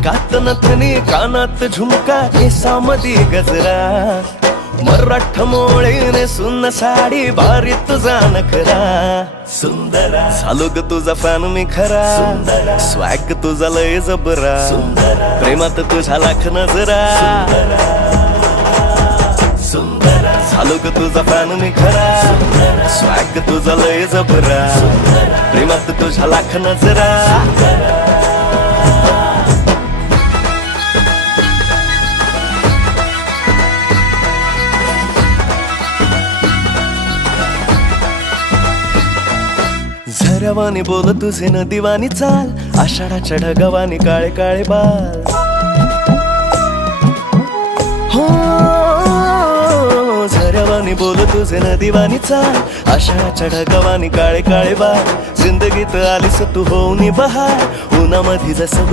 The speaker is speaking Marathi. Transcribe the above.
नाकात नथनी कानात झुमका केसामधी गजरा मराठ मोळीने सुन्न साडी भारी तुझा नखरा सुंदरा झालो ग तुझा फॅन मी खरा सुंदरा स्वॅग तुझा लय जबरा सुंदरा प्रेमात तुझा लाख नजरा सुंदरा झालो ग तुझा फॅन मी खरा स्वॅग तुझा लय जबरा प्रेमात तुझा लाख नजरा झऱ्यावानी बोल तुझे नदीवानी चाल आषाढाच्या ढगावानी काळे काळे बाल हो झऱ्यावानी बोल तुझे नदीवानी चाल आषाढाच्या ढगावानी काळे काळे बाल जिंदगीत आलीस तू होऊन बहार उन्हामध्ये जसं